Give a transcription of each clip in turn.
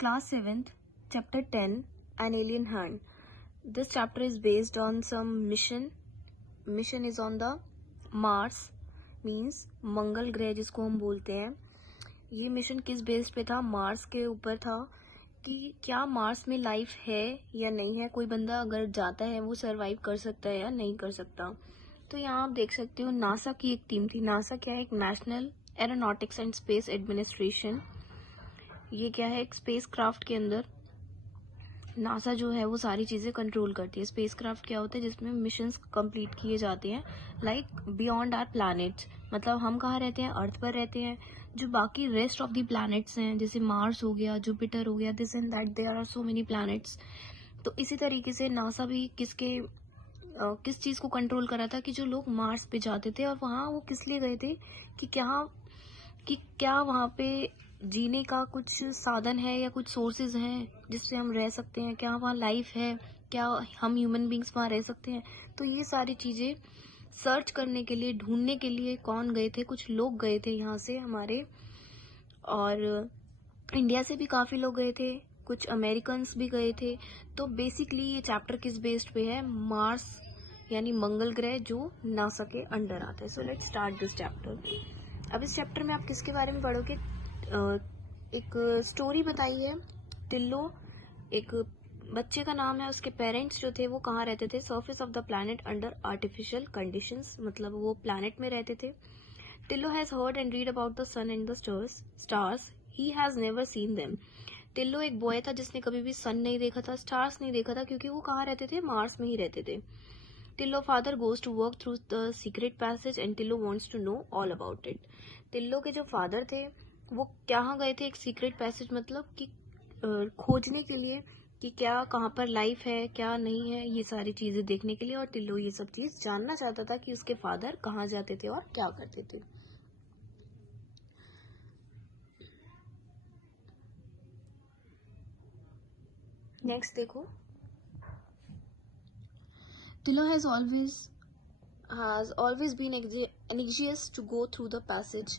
Class 7th, Chapter 10, An Alien Hand. This chapter is based on some mission. Mission is on the Mars, means मंगल ग्रह जिसको हम बोलते हैं. ये mission किस बेस पे था? मार्स के ऊपर था कि क्या मार्स में लाइफ है या नहीं है, कोई बंदा अगर जाता है वो सरवाइव कर सकता है या नहीं कर सकता. तो यहाँ आप देख सकते हो नासा की एक टीम थी. नासा क्या है? एक national aeronautics and space administration. ये क्या है? एक स्पेस क्राफ्ट के अंदर नासा जो है वो सारी चीज़ें कंट्रोल करती है. स्पेस क्राफ्ट क्या होता है? जिसमें मिशंस कंप्लीट किए जाते हैं लाइक बियॉन्ड आवर प्लैनेट्स. मतलब हम कहाँ रहते हैं? अर्थ पर रहते हैं. जो बाकी रेस्ट ऑफ द प्लैनेट्स हैं जैसे मार्स हो गया, जुपिटर हो गया, this and that, there are so many planets. तो इसी तरीके से नासा भी किस चीज़ को कंट्रोल कर रहा था कि जो लोग मार्स पे जाते थे और वहाँ वो किस लिए गए थे कि क्या वहाँ पे जीने का कुछ साधन है या कुछ सोर्सेज हैं जिससे हम रह सकते हैं, क्या वहाँ लाइफ है, क्या हम ह्यूमन बींग्स वहाँ रह सकते हैं. तो ये सारी चीज़ें सर्च करने के लिए, ढूंढने के लिए कौन गए थे? कुछ लोग गए थे यहाँ से हमारे, और इंडिया से भी काफ़ी लोग गए थे, कुछ अमेरिकन्स भी गए थे. तो बेसिकली ये चैप्टर किस बेस्ड पे है? मार्स यानी मंगल ग्रह जो नासा के अंडर आता है. So let's start this chapter. अब इस चैप्टर में आप किसके बारे में पढ़ोगे? एक स्टोरी बताई है. टिल्लो एक बच्चे का नाम है. उसके पेरेंट्स जो थे वो कहाँ रहते थे? Surface of the planet under artificial conditions. मतलब वो प्लैनेट में रहते थे. Tillo has heard and read about the sun and the stars. He has never seen them. Tillo एक बॉय था जिसने कभी भी सन नहीं देखा था, स्टार्स नहीं देखा था, क्योंकि वो कहाँ रहते थे? मार्स में ही रहते थे. Tillo father goes to work through the secret passage and Tillo wants to know all about it. Tillo के जो फादर थे वो कहाँ गए थे? एक सीक्रेट पैसेज, मतलब कि खोजने के लिए कि क्या कहाँ पर लाइफ है, क्या नहीं है, ये सारी चीजें देखने के लिए. और टिल्लो ये सब चीज जानना चाहता था कि उसके फादर कहाँ जाते थे और क्या करते थे. नेक्स्ट देखो. Tillo has always been anxious to go through the passage.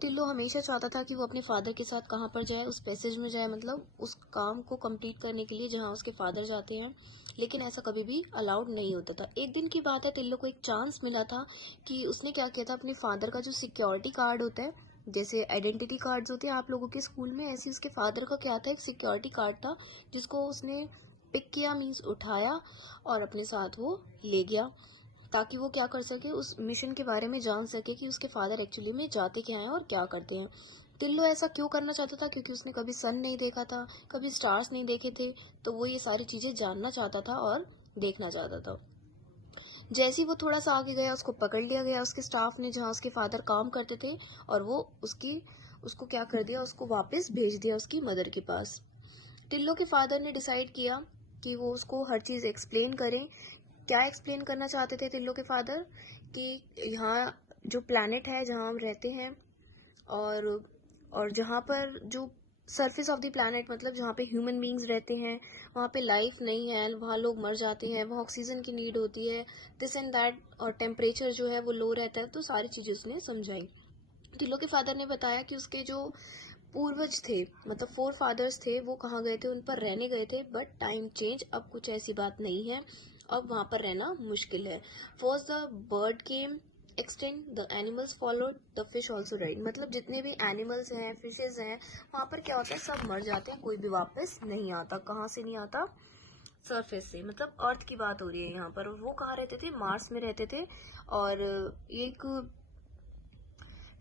Tillo हमेशा चाहता था कि वो अपने फादर के साथ कहाँ पर जाए? उस पैसेज में जाए, मतलब उस काम को कंप्लीट करने के लिए जहाँ उसके फादर जाते हैं. लेकिन ऐसा कभी भी अलाउड नहीं होता था. एक दिन की बात है, टिल्लो को एक चांस मिला था कि उसने क्या किया था, अपने फादर का जो सिक्योरिटी कार्ड होता है, जैसे आइडेंटिटी कार्ड्स होते हैं आप लोगों के स्कूल में, ऐसे उसके फादर का क्या था? एक सिक्योरिटी कार्ड था जिसको उसने पिक किया, मीन्स उठाया, और अपने साथ वो ले गया ताकि वो क्या कर सके? उस मिशन के बारे में जान सके कि उसके फादर एक्चुअली में जाते क्या हैं और क्या करते हैं. टिल्लो ऐसा क्यों करना चाहता था? क्योंकि उसने कभी सन नहीं देखा था, कभी स्टार्स नहीं देखे थे. तो वो ये सारी चीजें जानना चाहता था और देखना चाहता था. जैसे ही वो थोड़ा सा आगे गया, उसको पकड़ लिया गया उसके स्टाफ ने जहाँ उसके फादर काम करते थे, और वो उसको क्या कर दिया? उसको वापस भेज दिया उसकी मदर के पास. टिल्लो के फादर ने डिसाइड किया कि वो उसको हर चीज़ एक्सप्लेन करें. क्या एक्सप्लेन करना चाहते थे टिल्लो के फादर? कि यहाँ जो प्लैनेट है जहाँ हम रहते हैं, और जहाँ पर जो सरफेस ऑफ द प्लैनेट, मतलब जहाँ पे ह्यूमन बींग्स रहते हैं, वहाँ पे लाइफ नहीं है, वहाँ लोग मर जाते हैं, वहाँ ऑक्सीजन की नीड होती है, दिस एंड दैट, और टेम्परेचर जो है वो लो रहता है. तो सारी चीज़ें उसने समझाई. टिल्लो के फादर ने बताया कि उसके जो पूर्वज थे, मतलब 4 फादर्स थे, वो कहाँ गए थे? उन पर रहने गए थे. बट टाइम चेंज, अब कुछ ऐसी बात नहीं है, अब वहाँ पर रहना मुश्किल है. First the bird came extend, the animals followed, the fish also died. मतलब जितने भी एनिमल्स हैं, फिशेज हैं, वहाँ पर क्या होता है? सब मर जाते हैं, कोई भी वापस नहीं आता. कहाँ से नहीं आता? सरफेस से. मतलब अर्थ की बात हो रही है यहाँ पर. वो कहाँ रहते थे? मार्स में रहते थे. और एक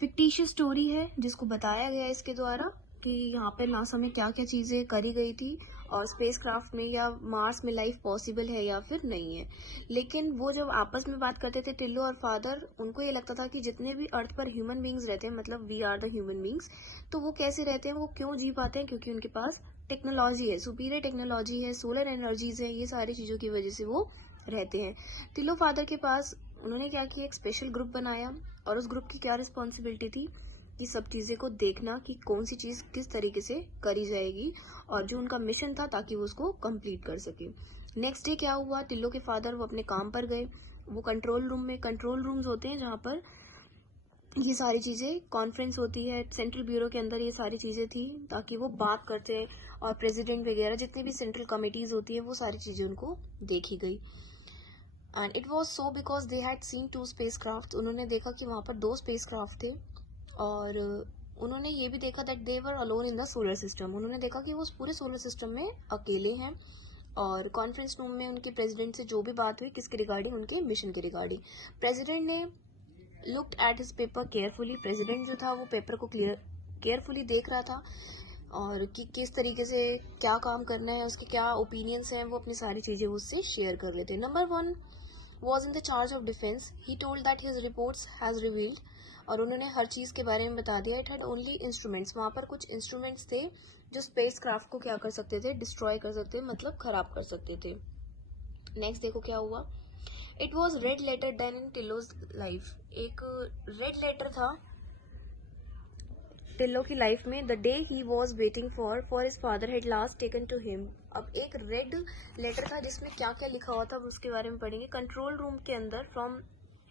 फिक्टिशियस स्टोरी है जिसको बताया गया इसके द्वारा कि यहाँ पे नासा में क्या क्या चीज़ें करी गई थी, और स्पेस क्राफ्ट में या मार्स में लाइफ पॉसिबल है या फिर नहीं है. लेकिन वो जब आपस में बात करते थे टिल्लो और फादर, उनको ये लगता था कि जितने भी अर्थ पर ह्यूमन बींग्स रहते हैं, मतलब we are the human beings, तो वो कैसे रहते हैं, वो क्यों जी पाते हैं? क्योंकि उनके पास टेक्नोलॉजी है, सुपीरियर टेक्नोलॉजी है, सोलर एनर्जीज है, ये सारी चीज़ों की वजह से वो रहते हैं. टिल्लो फादर के पास उन्होंने क्या किया? एक स्पेशल ग्रुप बनाया, और उस ग्रुप की क्या रिस्पॉन्सिबिलिटी थी? कि सब चीज़ें को देखना कि कौन सी चीज़ किस तरीके से करी जाएगी, और जो उनका मिशन था ताकि वो उसको कंप्लीट कर सके. नेक्स्ट डे क्या हुआ? टिल्लो के फादर वो अपने काम पर गए. वो कंट्रोल रूम्स होते हैं जहाँ पर ये सारी चीज़ें कॉन्फ्रेंस होती है सेंट्रल ब्यूरो के अंदर, ये सारी चीज़ें थी ताकि वो बात करते हैं, और प्रेसिडेंट वगैरह जितनी भी सेंट्रल कमिटीज़ होती है वो सारी चीज़ें उनको देखी गई। And it was so because they had seen 2 space craft, उन्होंने देखा कि वहाँ पर 2 स्पेस क्राफ्ट थे, और उन्होंने ये भी देखा that they were alone in the solar system, उन्होंने देखा कि वो पूरे सोलर सिस्टम में अकेले हैं। और कॉन्फ्रेंस रूम में उनके प्रेसिडेंट से जो भी बात हुई किसके रिगार्डिंग, उनके मिशन के रिगार्डिंग। प्रेसिडेंट ने looked at his paper carefully, president जो था वो पेपर को केयरफुली देख रहा था, और कि किस तरीके से क्या काम करना है, उसके क्या ओपिनियंस हैं, वो अपनी सारी चीज़ें उससे शेयर कर रहे थे। Number 1 was in the charge of defence, he told that his reports has revealed, और उन्होंने हर चीज़ के बारे में बता दिया। इट हैड ओनली इंस्ट्रूमेंट्स, वहाँ पर कुछ इंस्ट्रूमेंट्स थे जो स्पेस क्राफ्ट को क्या कर सकते थे, डिस्ट्रॉय कर सकते, मतलब खराब कर सकते थे। नेक्स्ट देखो क्या हुआ। It was red letter then in Tillo's life, एक रेड लेटर था टिल्लो की लाइफ में। The day he was waiting for his father had last taken to him, अब एक रेड लेटर था जिसमें क्या क्या लिखा हुआ था उसके बारे में पढ़ेंगे। कंट्रोल रूम के अंदर from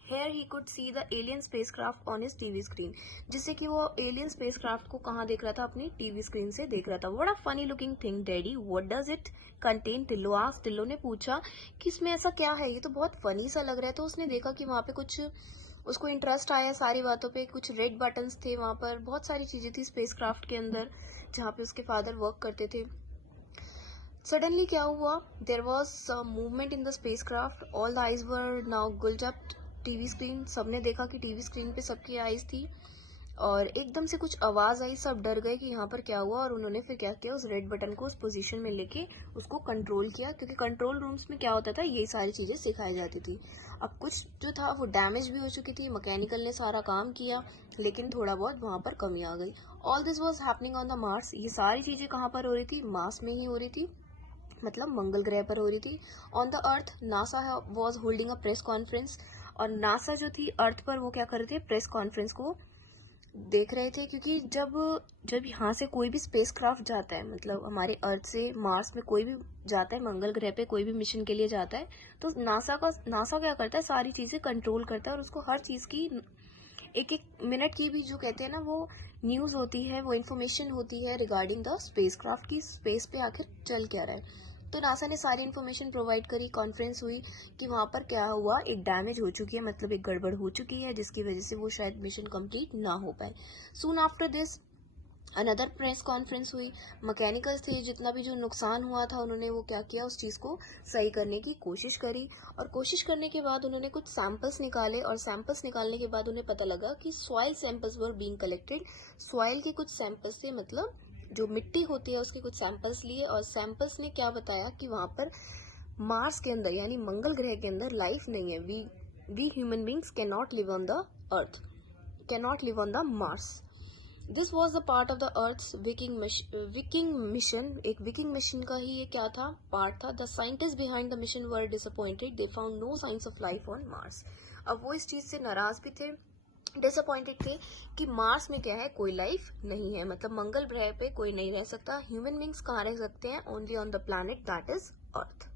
here he could see the alien spacecraft on his TV screen, जिससे कि वो एलियन स्पेसक्राफ्ट को कहाँ देख रहा था, अपनी टीवी स्क्रीन से देख रहा था। What a funny looking thing daddy, what does it contain, Tillo asked, Tillo ने पूछा कि इसमें ऐसा क्या है, ये तो बहुत फनी सा लग रहा है। तो उसने देखा कि वहाँ पे कुछ, उसको इंटरेस्ट आया सारी बातों पे, कुछ रेड बटन्स थे वहाँ पर, बहुत सारी चीज़ें थी स्पेसक्राफ्ट के अंदर जहाँ पे उसके फादर वर्क करते थे। सडनली क्या हुआ, there was movement in the spacecraft, all the eyes were now glued up TV screen, सबने देखा कि टीवी स्क्रीन पे सबकी आइज थी, और एकदम से कुछ आवाज़ आई, सब डर गए कि यहाँ पर क्या हुआ, और उन्होंने फिर क्या किया, उस रेड बटन को उस पोजीशन में लेके उसको कंट्रोल किया, क्योंकि कंट्रोल रूम्स में क्या होता था, यही सारी चीज़ें सिखाई जाती थी। अब कुछ जो था वो डैमेज भी हो चुकी थी, मैकेनिकल ने सारा काम किया, लेकिन थोड़ा बहुत वहाँ पर कमी आ गई। All this was happening on the Mars, ये सारी चीज़ें कहाँ पर हो रही थी, मार्स में ही हो रही थी, मतलब मंगल ग्रह पर हो रही थी। On the earth NASA was holding a press conference, और नासा जो थी अर्थ पर वो क्या कर रहे थे, प्रेस कॉन्फ्रेंस को देख रहे थे, क्योंकि जब जब यहाँ से कोई भी स्पेसक्राफ्ट जाता है, मतलब हमारे अर्थ से मार्स में कोई भी जाता है, मंगल ग्रह पे कोई भी मिशन के लिए जाता है, तो नासा क्या करता है, सारी चीज़ें कंट्रोल करता है, और उसको हर चीज़ की एक एक मिनट की भी जो कहते हैं ना वो न्यूज़ होती है, वो इन्फॉर्मेशन होती है रिगार्डिंग द स्पेसक्राफ्ट की, स्पेस पे आखिर चल क्या रहा है। तो नासा ने सारी इन्फॉर्मेशन प्रोवाइड करी, कॉन्फ्रेंस हुई कि वहाँ पर क्या हुआ, एक डैमेज हो चुकी है, मतलब एक गड़बड़ हो चुकी है, जिसकी वजह से वो शायद मिशन कंप्लीट ना हो पाए। Soon after this another press conference हुई, मैकेनिकल्स थे, जितना भी जो नुकसान हुआ था उन्होंने वो क्या किया, उस चीज़ को सही करने की कोशिश करी, और कोशिश करने के बाद उन्होंने कुछ सैंपल्स निकाले, और सैंपल्स निकालने के बाद उन्हें पता लगा कि soil samples were being collected, soil के कुछ सैंपल्स थे, मतलब जो मिट्टी होती है उसके कुछ सैंपल्स लिए, और सैंपल्स ने क्या बताया कि वहाँ पर मार्स के अंदर यानी मंगल ग्रह के अंदर लाइफ नहीं है, we human beings can not live on the earth, can not live on the Mars. This was the part of the earth's Viking mission, एक विकिंग मिशन का ही ये क्या था, पार्ट था। The scientist behind the mission were disappointed, they found no signs of life on Mars, अब वो इस चीज़ से नाराज भी थे, डिसअपॉइंटेड थे कि मार्स में क्या है, कोई लाइफ नहीं है, मतलब मंगल ग्रह पे कोई नहीं रह सकता, ह्यूमन बींग्स कहाँ रह सकते हैं, only on the planet that is earth.